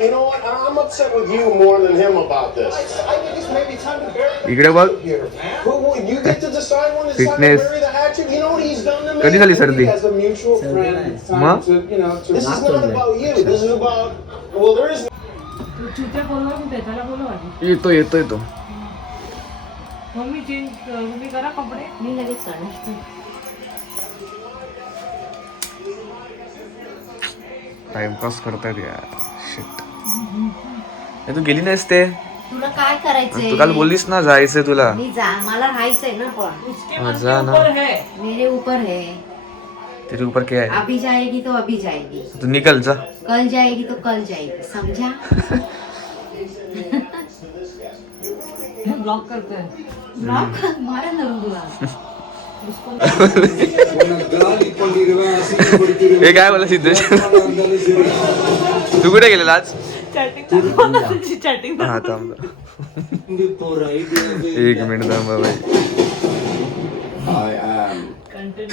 You know what? I'm upset with you more than him about this. I think it's maybe time to bury the इकडे बघ here, man. Who you get to decide when it's time to Fitness. bury the hatchet? You know what he's done to me? कधी झाली सर्दी As a mutual friend, it's time मग? to, you know, to this is not about you. This is about, well, there is चुत्या बोलवा कुठे त्याला बोलवा आधी. येतोय तो मम्मी चेंज तुम्ही करा कपडे. मी लगेच काढायचं. टाइमपास करतायत यार शिट. तू गेली नाहीस ते तुला काय करायचंय? तू काल बोललीस ना जायचंय तुला. मी जा मला राहायचंय ना पण उसके हाँ, मन जा के ना. ऊपर है. मेरे ऊपर है. तेरे ऊपर क्या है. अभी जाएगी तो अभी जाएगी. तू निकल जा. कल जाएगी तो कल जाएगी. समझा? ब्लॉक करते हैं. ब्लॉक मारा ना तुला. हे काय बोला सिद्धेश. तू कुठे गेलेला आज. चॅटिंग हा थांब एक मिनिट थांबा बाई. I am कंटेंट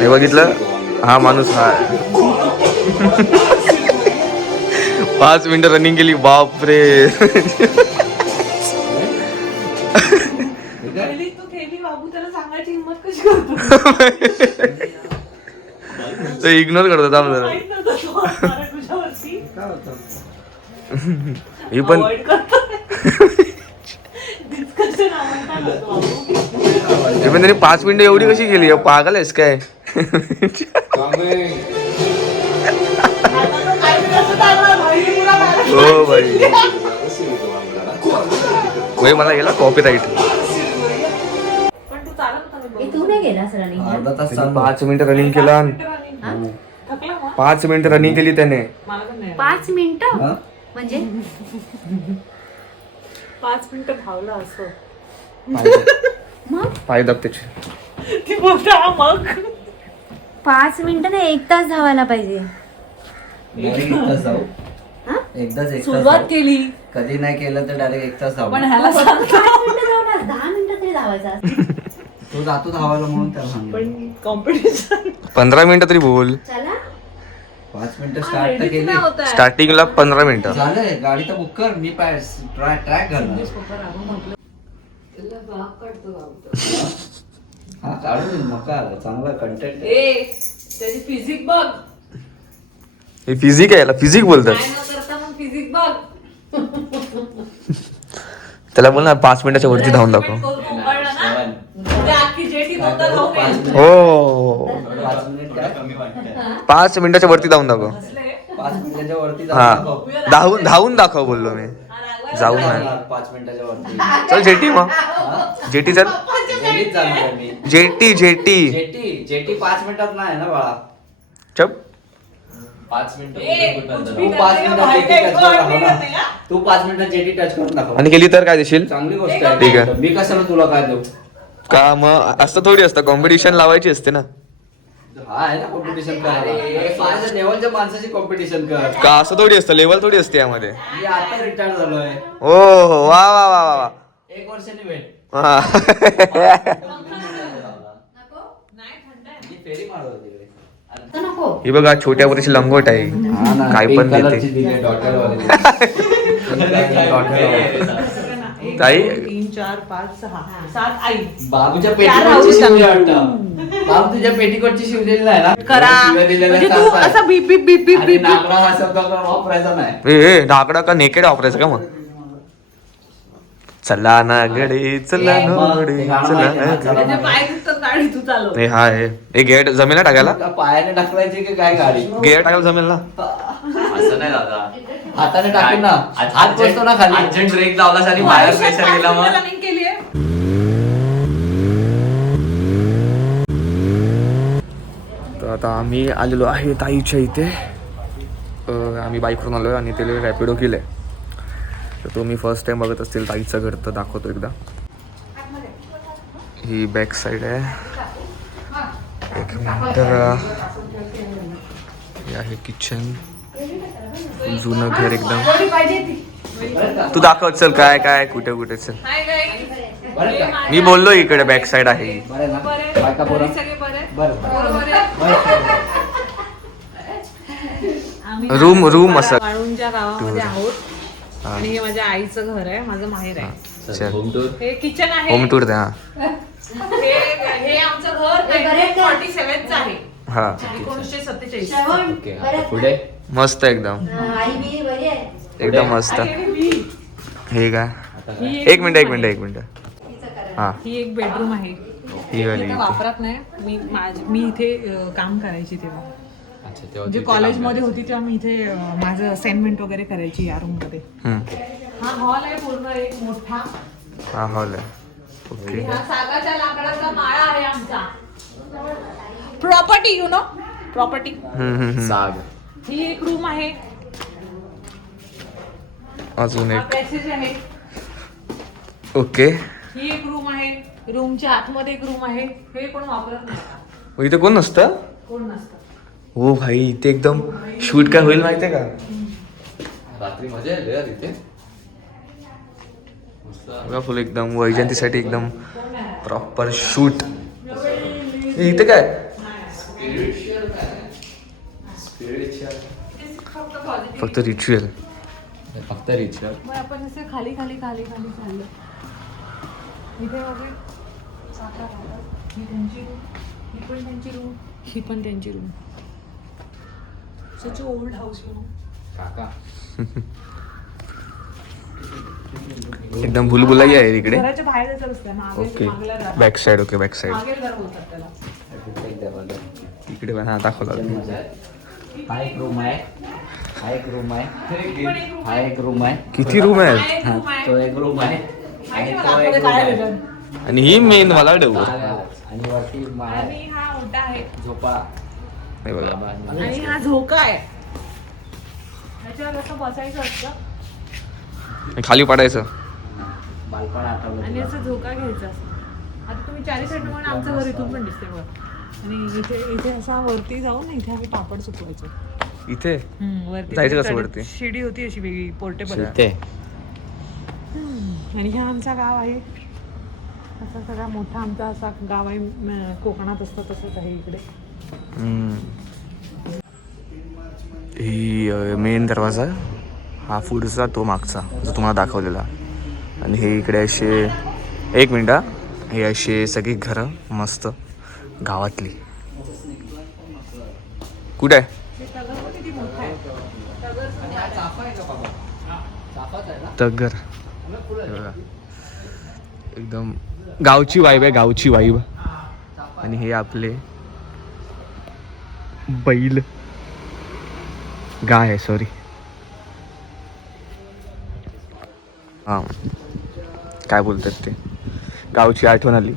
हे बघितलं हा माणूस हा 5 मिनिटं रनिंग केली बापरे. केली बाबू त्याला सांगायची हिंमत कशी करतो. ते इग्नोर करतो थांब जरा. माहित नव्हतं तो असणार आहे तुझ्यावरती. ही पण Avoid करतो. Discussion आवडता ना तो बाबू. हे पण त्याने 5 मिनिटं एवढी कशी केली पागल आहेस काय. हो भाई वय मला गेला कॉपीराईट. पण तू चालत होता ए, तू नाही गेलास रनिंग? 5 मिनिटं रनिंग केला. थकला मग 5 मिनिटं रनिंग केली त्याने. मला पण नाही 5 मिनिटं म्हणजे 5 मिनिटं धावला असं. मग पाय दाब त्याचे. ती बोलते हा मग 5 मिनिटं नाही 1 तास धावायला पाहिजे. एकदाच सुरुवात केली कधी नाही केलं तर डायरेक्ट 1 तास पण धाव. ह्याला सांगतो 5 मिनिटं धावणार 10 मिनिटं तरी धावायचं. तो जातो धावायला म्हणून त्याला सांगितलं. पण कॉम्पिटिशन 15 मिनिटं तरी बोल. चला 5 मिनिटं स्टार्ट तर केली. स्टार्टिंगला 15 मिनिटं. झालंय गाडी तर बुक कर. मी ट्रॅक घालणार. हा काढू दे मग काय आलं चांगला कंटेंट. त्याची फिजिक बघ. हे फिजिक आहे याला फिजिक बोलतात. काय न करता मग फिजिक बघ. त्याला बोल ना 5 मिनिटाच्या वरती धावून दाखव. करून उंबरलं ना, उद्या अख्खी जेठी नव्हता धावून येईल. हो 5 मिनिट काय 5 मिनिटाच्या वरती धावून दाखव. 5 मिनिटाच्या वरती हा जाऊ धावून दाखव बोललो मी. जाऊन नाही 5 मिनिटाच्या वरती. चल जेटी मग जेटी चल. जेटीत जाणार मी. जेटी जेटी जेटी 5 मिनिटात नाही ना बाळा. चप 5 मिनिटं कुछ भी तू 5 करते मिनिटात भाई जेटी का टच एक करून भी दाखव करते ना. का? तू 5 मिनिटात जेटी टच करून दाखव. आणि केली तर काय देशील. चांगली गोष्ट ठीक आहे. आहे. मी कशाला तुला काय देऊ. का मग असं थोडी असतं कॉम्पिटिशन लावायची असते ना. हा आहे ना कॉम्पिटिशन कर. माझ्या लेवलच्या माणसाची कॉम्पिटिशन कर. का असं थोडी असतं लेवल थोडी असते यामध्ये. मी आता रिटायर झालोय. हो हो वा वा वा वा 1 वर्षांनी भेट. हा. मी फेरी मारत होती तिकडे. नको ही बघा छोट्या वरची लंगोट आहे. काय पण देते. ताई 3 4 5 6 7 आई बाबूच्या चार पेटीकोटची हाऊस शिवली वाटतं. बाबू तुझ्या पेटीकोटची शिवलेली नाही ना. करा शिव्या दिलेल्या म्हणजे तू चालतात. असा बीप बीप बीप बीप आणि बीप नाकडा हा शब्द वापरायचा नाही. ए ढाकडा का नेकेड वापरायचं का मग. चला ना गडे चला ना गडे चला ना गडे. त्याचे पाय दिसतात गाडी तू चालव. हे हा आहे हे गेट जमेल ना टाकायला. का पायाने ढकलायची की काय गाडी. गेट टाकायला जमेल ना. असं नाही दादा. हाताने टाकेन ना. हात बसतो ना खाली. अर्जंट ब्रेक लावलास आणि बाहेर प्रेशर गेला मग. रनिंग केली आहे. तर आता आम्ही आलेलो आहे ताईच्या इथे. आम्ही बाईकवरून आलो आहे आणि त्याला रॅपिडो केलं आहे. तर तुम्ही फर्स्ट टाइम बघत असतील ताईचं घर तर दाखवतो एकदा. ही बॅक साईड आहे. एक मिनिट. हे आहे किचन. जुनं घर एकदम. तू दाखव चल काय काय कुठे कुठे चल. Hi guys. बरं का? मी बोललो इकडे बॅक साईड आहे. बरं ना? बायका पोरं? सगळे बरे. आम्ही रूम असं वाळूंच्या गावामध्ये आहोत आणि हे माझ्या आईचं घर आहे, माझं माहेर आहे. चल. Home tour. हे किचन आहे. होम टूर द्या. हे आमचं घर 1947 चं आहे, हा 1947. ओके आता पुढे मस्त एकदम आई बी बरी आहे. एकदम मस्त. हे काय एक मिनिट हा ही एक बेडरूम आहे. ही वाली इथे इथे. वापरत नाही. मी इथे काम करायची तेव्हा, अच्छा तेव्हा म्हणजे तू इथे कॉलेजमध्ये होती तेव्हा मी इथे माझं असाइनमेंट वगैरे करायची या रूम मध्ये. हा हॉल आहे पूर्ण एक मोठा. हा हॉल आहे. ओके. हा सागाच्या लाकडाचा माळा आहे आमचा. Property you know property. साग. ही एक रूम आहे. अजून हा एक. पॅसेज आहे. ओके. ही एक रूम आहे. रूमच्या आतमध्ये एक रूम आहे. हे कोण वापरत नाही, इथे कोण नसतं. कोण नसतं. हो भाई इथे एकदम शूट काय होईल माहितीये का. रात्री मजा येईल यार इथे. मस्त. बघा फुल एकदम वैजयंतीसाठी एकदम प्रॉपर शूट. इथे काय फक्त रिच्युअल. फक्त रिचर. मग आपण असे खाली चाललो. इथे वगैरे साखरा राहतात. ही त्यांची रूम, ही पण त्यांची रूम, ही पण त्यांची room. Such old house you know. काका. एकदम भुलभुलाई आहे इकडे. घराच्या बाहेर जायचं रस्ता मागे ओके मागला दार. Back side. Okay back side. मागेल दार बोलतात त्याला. इकडे पण हा दाखवला. हा एक रूम आहे. हा एक रूम आहे. हा एक रूम आहे. किती रूम आहेत. हा एक room आहे. तो एक रूम आहे. माहिती आणि आहे तो मला एक आतमध्ये रूम काय आहे. आहे. आणि ही मेन मला डोर. आणि वरती माळ आणि हा ओटा आहे. झोपा. हे बघा. आणि हा झोका आहे. ह्याच्यावर असं बसायचं असतं खाली पडायचं. बालपण आठवलं आणि तुला? असं झोका घ्यायचा असतो. आता तुम्ही चारी साईड म्हणून आमचं घर इथून पण दिसते वर. आणि इथे असा वरती जाऊन इथे आम्ही पापड सुकवायचो. इथे वरती जायचं कसं चढ- वरती? शिडी होती अशी वेगळी पोर्टेबल. इथे. आणि हा आमचा गाव आहे. असा सगळा मोठा आमचा असा गाव आहे. कोकणात असतं तसंच आहे इकडे. ही मेन दरवाजा. हा पुढचा तो मागचा जो तुम्हाला दाखवलेला. आणि हे इकडे असे एक मिनिट हा. हे असे सगळी घरं मस्त गावातली. कुठे आहे तगर. हे बघा. एकदम गावची वाईब आहे, गावची वाईब. आणि हे आपले बैल गाय आहे सॉरी. हां काय बोलतात ते. गावची आठवण आली.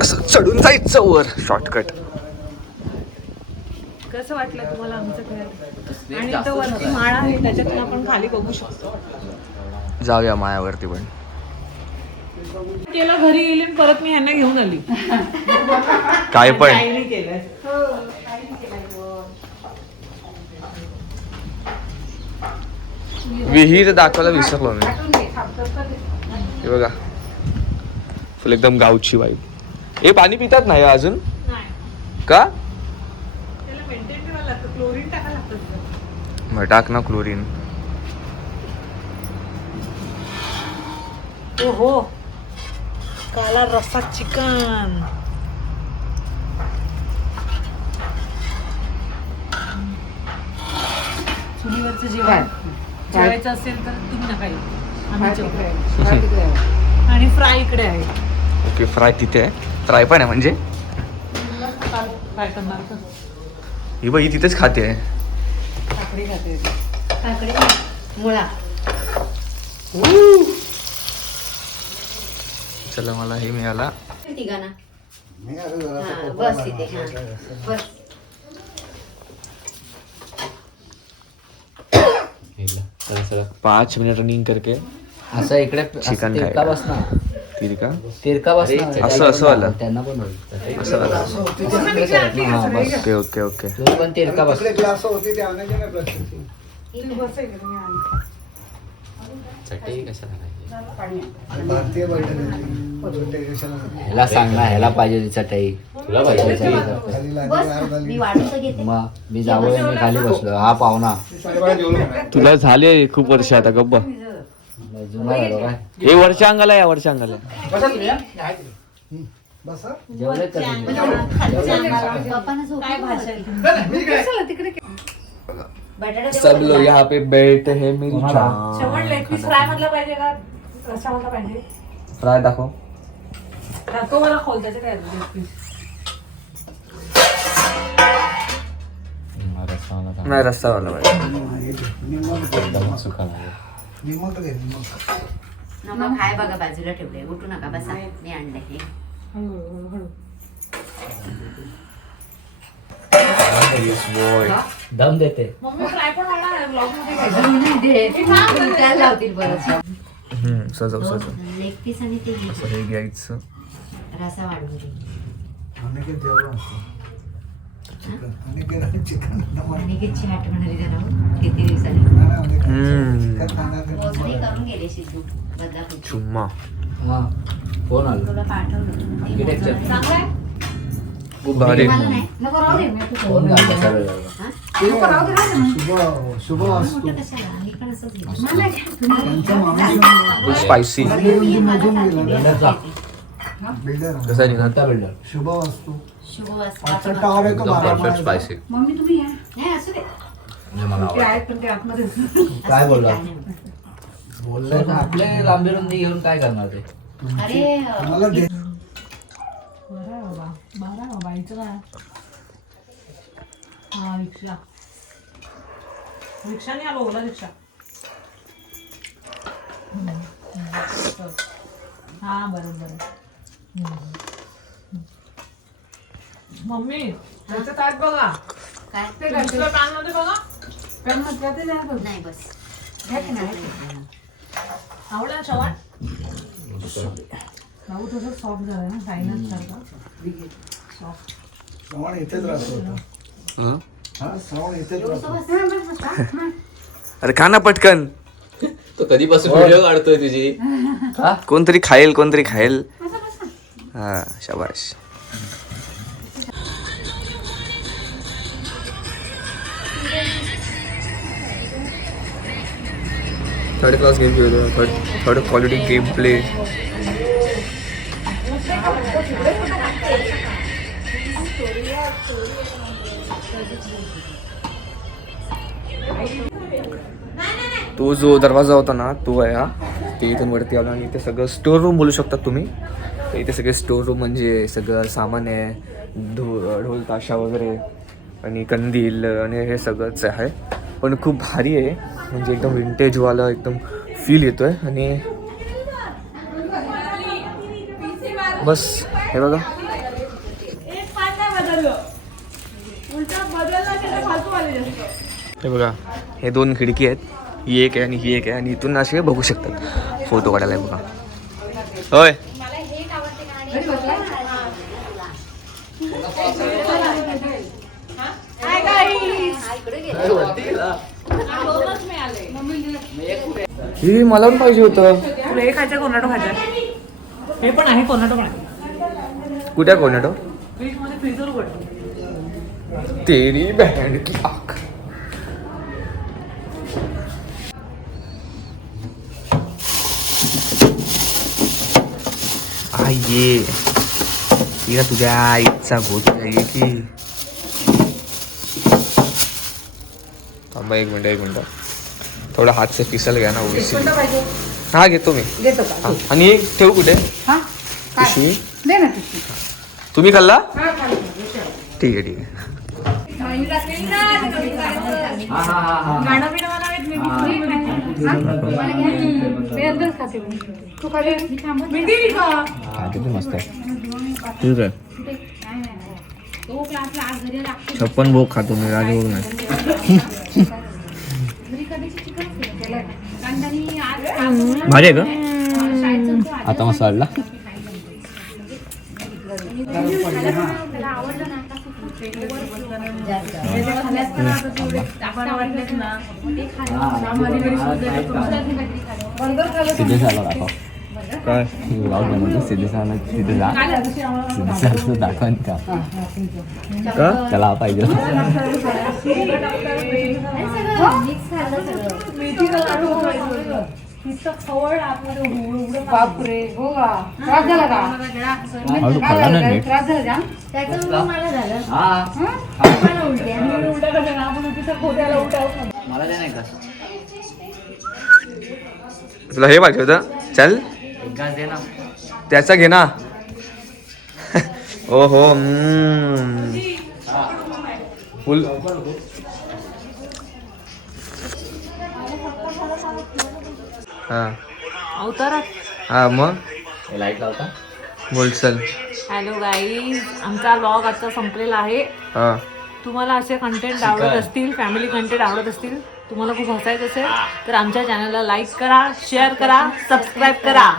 असं चढून जायचं वर शॉर्टकट. कसं वाटलं तुम्हाला आमचं घर. आणि तो वरती माळा आहे त्याच्यातून आपण खाली बघू शकतो. जाऊया मायावरती पण. केलं घरी गेली आणि परत मी ह्यांना घेऊन आली. काय पण आईने केलंय. विहीर दाखवायला विसरलो मी. हे बघा फुल एकदम गावची वाईब. हे पाणी पितात नाही अजून नाही का. त्याला मेंटेन करायला लागतं. क्लोरीन टाकायला लागतं. मग टाक ना क्लोरीन. हो काला रस्सा चिकन. चुलीवरचं जेवण जेवायचं असेल तर तुम्ही नका येऊ. आम्ही जेवू. आणि फ्राय इकडे आहे. ओके फ्राय तिथे आहे. फ्राय पण आहे म्हणजे काय करणार तर ही बाई तिथेच खाते आहे. काकडी खाते. काकडी मुळा. चला मला हे मिळाला. ठिकाणा बस इथे. बस 5 मिनट रनिंग करके असं इकडे चिकन तिरका खायला. बस ना. तिरका तिरका बस ना. असं आलं. त्यांना पण होईल. असं आलं. हा बस. Okay okay okay. तुम्ही पण तिरका बस. ग्लास होती ते आणायचे ना प्लास्टिकची. बस आहे का तुम्ही आली. चटई कशाला पाहिजे? भारतीय बैठक ह्याला सांग ना, ह्याला पाहिजे ती चटई. तुला पाहिजे ती? खाली लागली मी वाढून तर घेते. मग मी जावं मी खाली बसलो. हा पाहुणा तुला झाले खूप वर्ष आता गप्प. जुना झालो काय. हे वर्षा अंगाला या वर्षा अंगाला. बसा जेवले का तुम्ही? पप्पांना झोपायला बटाटा सब लोग यहाँ पे बैठे हैं मेरी शेवट लेग पीस फ्राय मधला पाहिजे का रस्सा मधला पाहिजे? फ्राय दाखव. तो मला खोल त्याचे काय लेग पीस. नाही रस्सा वाला पाहिजे. निमंत घे नमक हाय बघा बाजूला ठेवले. उठू नका बसा. मी आणलं हे. हळू. दम देते. मम्मी फ्राय पण होणार ब्लॉग मध्ये त्याला लावतील परत. सजव लेग पीस आणि ते घे. हे घ्यायचं. रसा वाढवून घे. अनेक जेवण अनेक चिकन अनेकची आठवण आली जरा. किती दिवसांनी मोजणी करून गेले शिजू बदलापूर. चुम्मा. हा फोन आला. तुला पाठवलं. आर्किटेक्चर. चांगलं आहे. खूप भारी. मला नाही. नको राहू दे. मी तू फोन घालता सगळं झालं. नको राहू दे राहू दे. शुभ असतो मोठं कशाला? मी पण असंच घेतो. त्यांचा माणूस स्पायसी. बिल्डर कसा आहे कोणता बिल्डर? शुभ असतो शुभ आजचा वाजता. टावर आहे तो एकदम परफेक्ट 12 स्पायसी. मम्मी तुम्ही या. नाही असू दे. म्हणजे मला ते आवडतं. आहेत पण ते आतमध्ये. काय बोलला? काय नाही होत. बोललाय पण आपले लांबी रुंदी घेऊन काय करणार ते? अरे मला दे बरं आहे बाबा. बरं आहे बाबा. इथं काय? हा रिक्षा. रिक्षाने आलो. ओला रिक्षा. हा बरोबर. मम्मी त्याचं ताट बघा. काय ते घरच्या पॅन मध्ये बघा. पॅन मध्ये ते द्या बघ. नाही बस. घ्या की नाही. आवडला चव्हाण. भाऊ थोडं सॉफ्ट झालं ना सायनस सारखं. सॉफ्ट. श्रावण इथेच राहतो हा श्रावण इथेच राहतो अरे खा ना पटकन. तो कधीपासून व्हिडिओ काढतोय तुझी? कोणतरी खाईल. हा शाबाश. थर्ड क्लास गेम खेळतो. Third quality game play. तो जो दरवाजा होता ना तो आहे हा. ते इथून वरती आलो आणि इथे सगळं स्टोर रूम बोलू शकता तुम्ही. तर इथे सगळे स्टोर रूम म्हणजे सगळं सामान आहे. ढोल ताशा वगैरे आणि कंदील आणि हे सगळंच आहे. पण खूप भारी आहे. म्हणजे एकदम विंटेजवाला एकदम फील येतो आहे. आणि बस हे बघा. हे बघा हे 2 खिडकी आहेत. ही एक आहे आणि ही एक आहे. आणि इथून असे बघू शकतात. फोटो काढायला आहे बघा. होय ही मला पण पाहिजे होतं. तुला हे खायचं कोर्नाटो खायचं. हे पण आहे कोर्नाटो पण आहे. कुठे कोणाटो? फ्रीज मध्ये फ्रीजर उघड. तेरी बहन की आँख. ये तिला तुझ्या आईचा गोट आहे की. थांबा एक मिनिट. थोडा हात से पिसल घ्या ना. कोणता पाहिजे? हा घेतो मी. घेतो हा. आणि एक ठेवू कुठे? हा पिशवी. दे ना पिशवी. तुम्ही खाल्ला? हा खाली. ठीक आहे. हा हा हा हा. गाणं बिणं म्हणावेत मी. मी अंदर खाते. तू खाली मी दिली का? किती मस्त आहे. ठीक आहे. 56 भोग खातो मी. राजभोग नाही. भारी आहे का? आता मस्त वाटला. सिद्धेशाला दाखव काय ब्लॉग बनवतो सिद्धेशाला तिथे जा सिद्धेशाला दाखवा का का त्याला पाहिजे बापरे हो का त्रास झाला का तू खाल्ला ना नीट त्रास झाला जाम हा उलट्या करते ना आपण ऑफिसर खोट्याला उठाव मला ते नाही का तुला हे पाहिजे होतं चल एक घास दे ना त्याचा घे ना ओ हो फुल हा अवतारात हा मग लाईट लावता बोल चल हॅलो गाईज आमचा व्लॉग आता संपलेला आहे हा तुम्हाला असे कंटेंट आवडत असतील फॅमिली कंटेंट आवडत असतील तुम्हाला खूप हसायचं असेल तर आमच्या चॅनलला लाईक करा शेअर करा सबस्क्राईब करा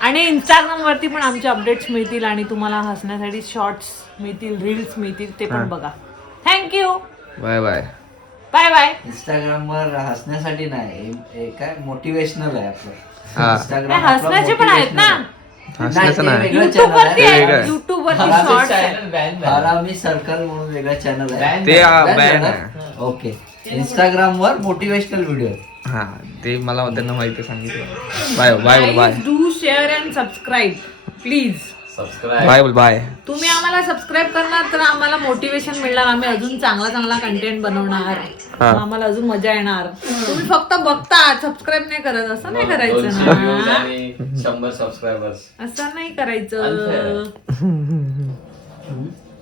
आणि इंस्टाग्रामवरती पण आमचे अपडेट्स मिळतील आणि तुम्हाला हसण्यासाठी शॉर्ट्स मिळतील रील्स मिळतील ते पण बघा thank you bye bye bye bye Instagram वर हसण्यासाठी नाही हे काय मोटिवेशनल आहे आपलं हा. Instagram हसण्याचे पण आहेत ना हसण्याचं नाही युट्यूब वरती आहे. आहे युट्यूब वरती शॉर्ट्स आहेत हरामी सर्कल म्हणून वेगळा चॅनल आहे ते Ban बॅन झालं? आहे ओके इंस्टाग्राम वर मोटिवेशनल व्हिडिओ हा ते मला त्यांना माहिती सांगितलं bye bye bye do share and subscribe please subscribe bye बोल बाय तुम्ही आम्हाला सबस्क्राईब करणार तर आम्हाला मोटिवेशन मिळणार आम्ही अजून चांगला चांगला कंटेंट बनवणार हा. मग आम्हाला अजून मजा येणार तुम्ही फक्त बघता सबस्क्राईब नाही करत असं नाही करायचं ना आणि 100 सबस्क्रायबर्स असं नाही करायचं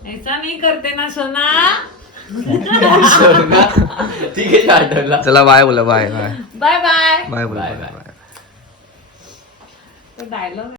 ऐसा नाही करते ना सोना ठीक आहे आठवला चला बाय बोला bye bye bye bye bye बोला Bye, bye bye. Bye dialogue